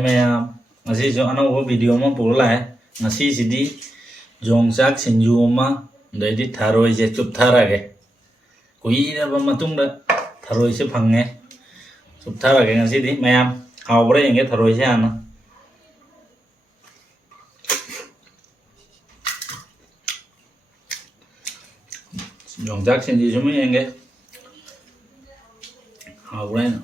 ꯍꯥꯏ ꯃꯌꯥꯝ, ꯉꯁꯤꯁꯨ ꯑꯅꯧꯕ ꯚꯤꯗꯤꯑꯣ ꯑꯃ ꯄꯨꯔ ꯂꯥꯛꯑꯦ. ꯉꯁꯤꯁꯤꯗꯤ ꯌꯣꯡꯆꯥꯛ ꯁꯤꯡꯖꯨ ꯑꯃ, ꯑꯗꯩꯗꯤ ꯊꯔꯣꯏꯁꯦ ꯆꯨꯞꯊꯔꯒꯦ. ꯀꯨꯏꯔꯕ ꯃꯇꯨꯡꯗ ꯊꯔꯣꯏꯁꯦ ꯐꯪꯉꯦ. ꯆꯨꯞꯊꯔꯒꯦ ꯉꯁꯤꯗꯤ ꯃꯌꯥꯝ. ꯍꯥꯎꯕ꯭ꯔꯥ ꯌꯦꯡꯒꯦ ꯊꯔꯣꯏꯁꯦ ꯍꯥꯟꯅ. ꯌꯣꯡꯆꯥꯛ ꯁꯤꯡꯖꯨ ꯑꯃ ꯌꯦꯡꯒꯦ. ꯍꯥꯎꯕ꯭ꯔꯥ ꯍꯥꯏꯅ.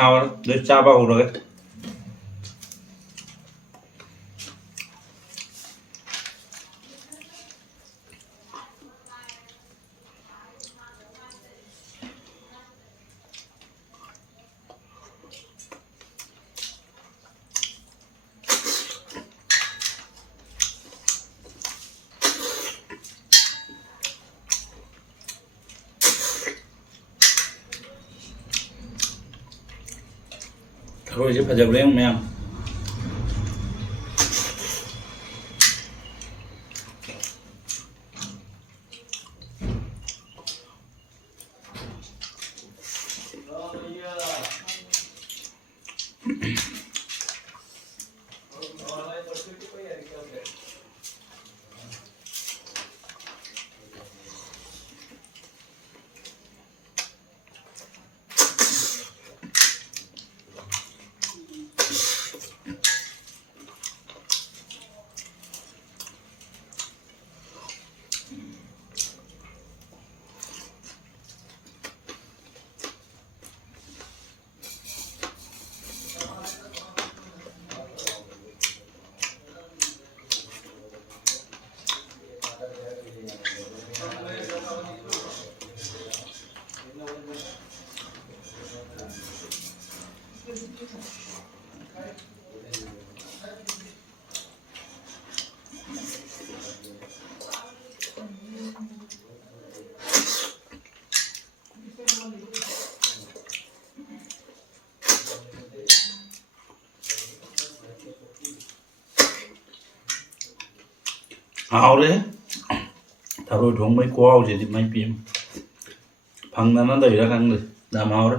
ꯍꯥꯎꯔꯦ. ꯑꯗꯨ ꯆꯥꯕ ꯍꯧꯔꯒꯦ. ꯊꯔꯣꯏꯁꯦ ꯐꯖꯕ꯭ꯔꯥ ꯌꯦꯡꯉꯨ ꯃꯌꯥꯝ. ꯍꯥꯎꯔꯦ. ꯊꯔꯣꯏ ꯊꯣꯡꯕꯩ ꯈꯨꯍꯥꯎꯁꯤꯗꯤ ꯃꯩ ꯄꯤꯝ. ꯐꯪꯗꯅ ꯂꯩꯔꯥ ꯈꯪꯗꯦ. ꯌꯥꯝ ꯍꯥꯎꯔꯦ.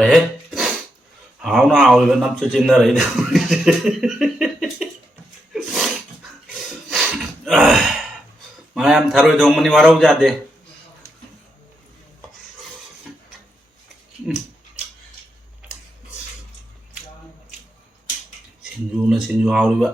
ꯌꯥꯔꯦꯍꯦ ꯍꯥꯎꯅ ꯍꯥꯎꯔꯤꯕ ꯅꯞꯁꯨ ꯆꯤꯟꯊꯔꯛꯏꯗ ꯃꯌꯥꯝ ꯊꯔꯣꯏ ꯊꯣꯡꯕꯅꯤ ꯋꯥꯔꯧ ꯌꯥꯗꯦ ꯁꯤꯡꯖꯨꯅ ꯁꯤꯡꯖꯨ ꯍꯥꯎꯔꯤꯕ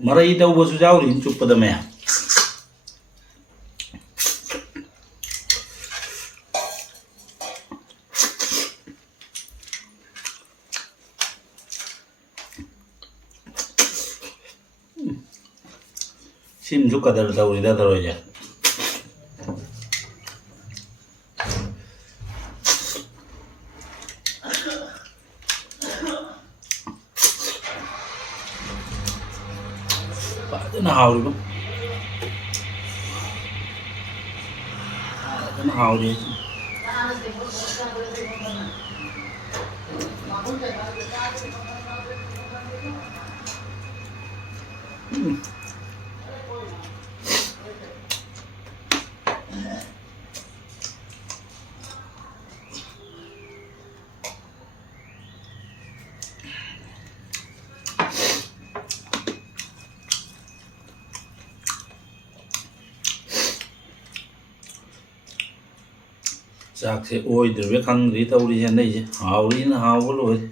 ꯃꯔꯩ ꯇꯧꯕꯁꯨ ꯌꯥꯎꯔꯤ ꯆꯨꯞꯄꯗ ꯃꯌꯥꯝ ꯁꯤꯃꯁꯨ ꯀꯗꯔ ꯇꯧꯔꯤꯗ ꯊꯔꯣꯏꯁꯦ فعلا هاوري فعلا هاوري ꯆꯥꯛꯁꯦ ꯑꯣꯏꯗ꯭ꯔꯤꯕ ꯈꯪꯗ꯭ꯔꯤ ꯇꯧꯔꯤꯁꯦ ꯍꯟꯗꯛꯁꯦ ꯍꯥꯎꯔꯤꯅ ꯍꯥꯎꯕ ꯂꯣꯏꯔꯦ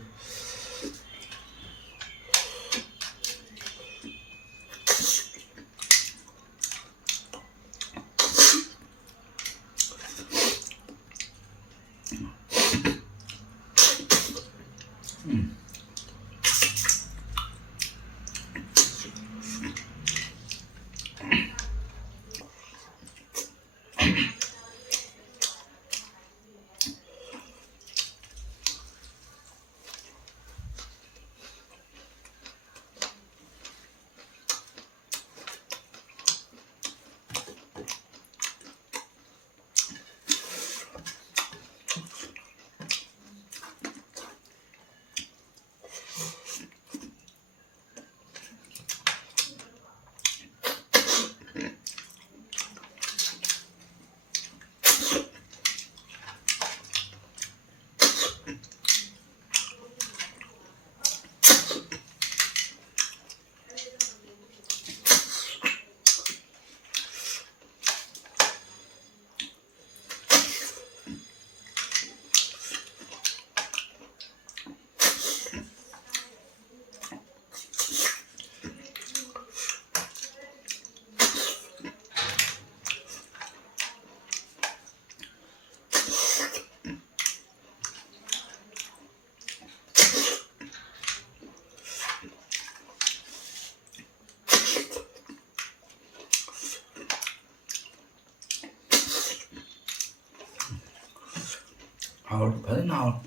hào thế nào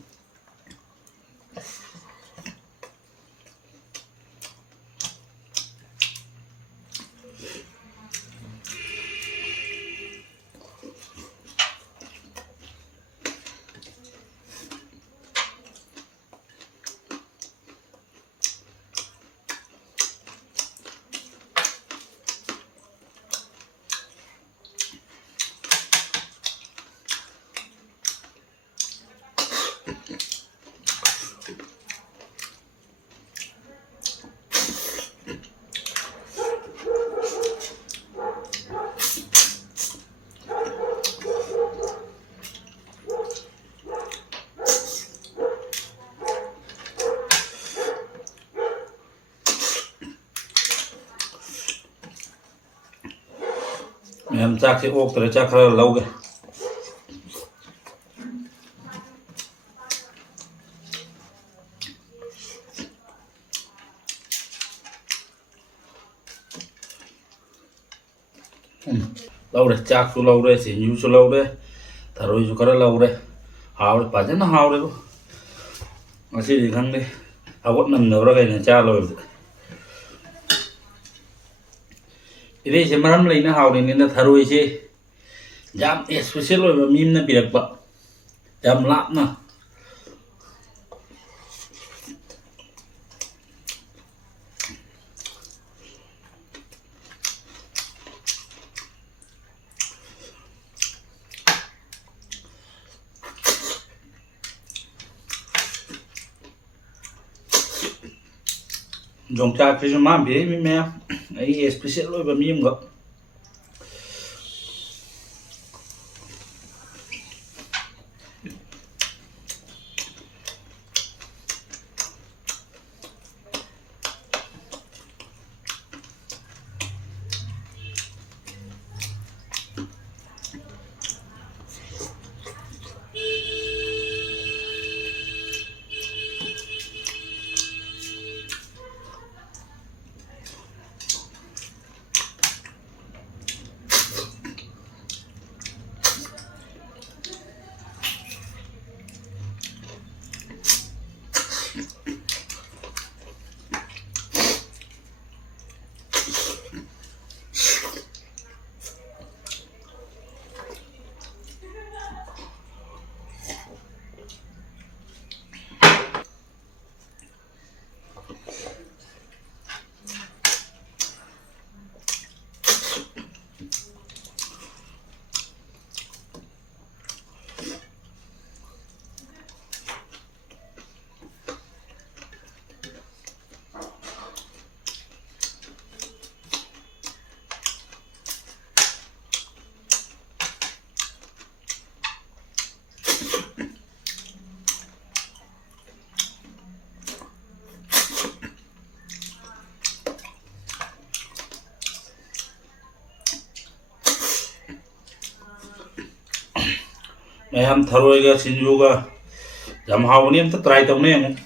em chắc sẽ ốp tới chắc là lâu kìa ꯂꯧꯔꯦ ꯆꯥꯛꯁꯨ ꯂꯧꯔꯦ ꯁꯤꯡꯖꯨꯁꯨ ꯂꯧꯔꯦ ꯊꯔꯣꯏꯁꯨ ꯈꯔ ꯂꯧꯔꯦ ꯍꯥꯎꯔꯦ ꯐꯖꯅ ꯍꯥꯎꯔꯦꯕꯨ ꯉꯁꯤꯗꯤ ꯈꯪꯗꯦ ꯍꯧꯒꯠ ꯅꯝꯗꯕ꯭ꯔꯥ ꯀꯩꯅꯣ ꯆꯥ ꯂꯣꯏꯕꯗ ꯏꯔꯩꯁꯦ ꯃꯔꯝ ꯂꯩꯅ ꯍꯥꯎꯔꯤꯅꯤꯅ ꯊꯔꯣꯏꯁꯦ ꯌꯥꯝ ꯏꯁꯄꯦꯁꯦꯜ ꯑꯣꯏꯕ ꯃꯤ ꯑꯃꯅ ꯄꯤꯔꯛꯄ ꯌꯥꯝ ꯂꯥꯞꯅ ꯌꯣꯡꯆꯥꯛꯁꯤꯁꯨ ꯃꯥ ꯄꯤꯔꯛꯏ ꯃꯌꯥꯝ ꯑꯩꯒꯤ ꯏꯁꯄꯦꯁꯦꯜ ꯑꯣꯏꯕ ꯃꯤ ꯑꯃꯈꯛ ꯃꯌꯥꯝ ꯊꯔꯣꯏꯒ ꯁꯤꯡꯖꯨꯒ ꯌꯥꯝ ꯍꯥꯎꯕꯅꯤ ꯑꯝꯇ ꯇ꯭ꯔꯥꯏ ꯇꯧꯅꯩ ꯑꯃꯨꯛ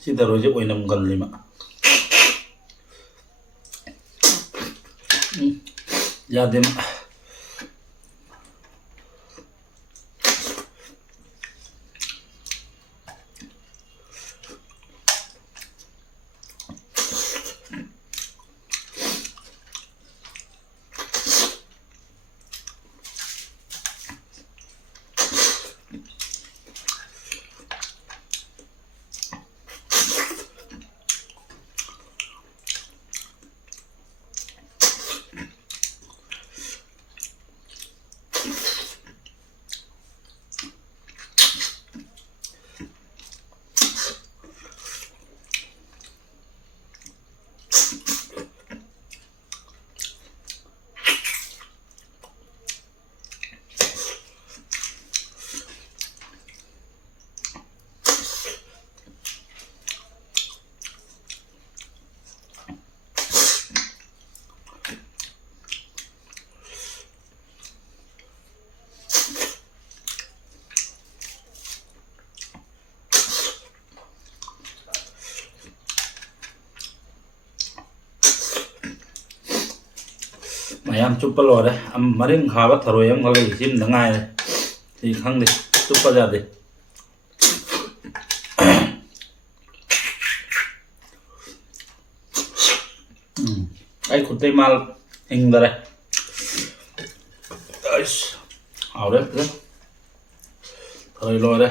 ꯁꯤ ꯊꯔꯣꯏꯁꯦ ꯑꯣꯏꯅꯝ ꯒꯜꯂꯤꯃ ꯌꯥꯗꯦ ꯃꯌꯥꯝ ꯆꯨꯞꯄ ꯂꯣꯏꯔꯦ ꯃꯔꯤꯡ ꯈꯥꯕ ꯊꯔꯣꯏ ꯑꯃꯈꯛ ꯂꯩ ꯁꯤꯃꯗ ꯉꯥꯏꯔꯦ ꯁꯤ ꯈꯪꯗꯦ ꯆꯨꯞꯄ ꯌꯥꯗꯦ ꯑꯩ ꯈꯨꯠꯇꯩ ꯃꯥꯜ ꯍꯤꯡꯗꯔꯦ ꯑꯩꯁ ꯍꯥꯎꯔꯦ ꯐꯖꯅ ꯊꯔꯣꯏ ꯂꯣꯏꯔꯦ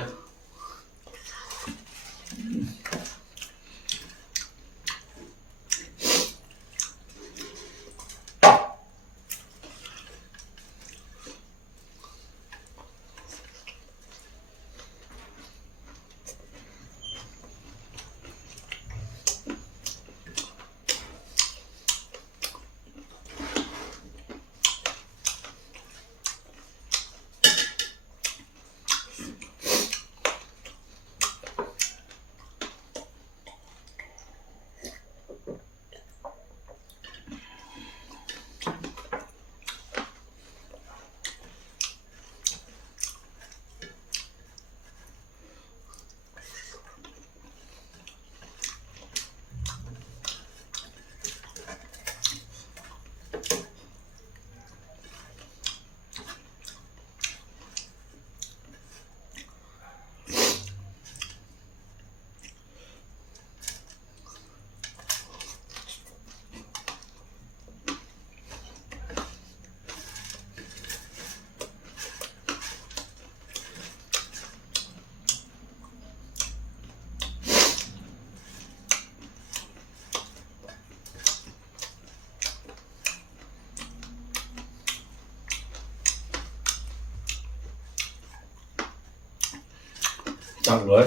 chọc rồi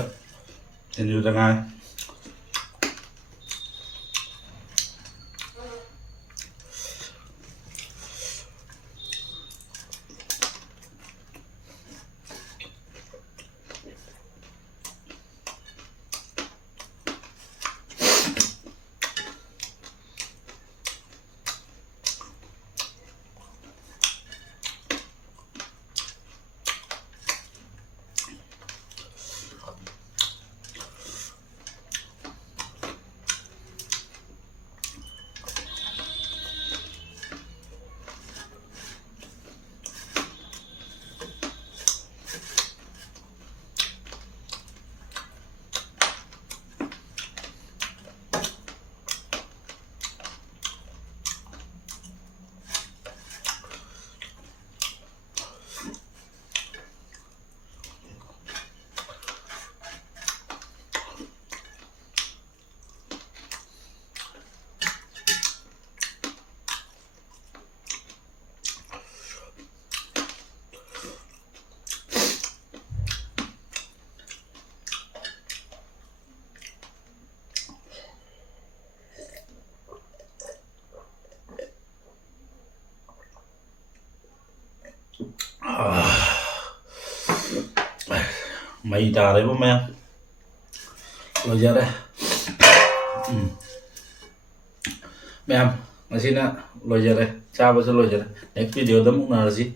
hình như là ngay mày trà đấy bố mẹ rồi giờ đây mẹ em xin ạ rồi giờ đây chào bữa sau rồi giờ đây next video tấm cũng là gì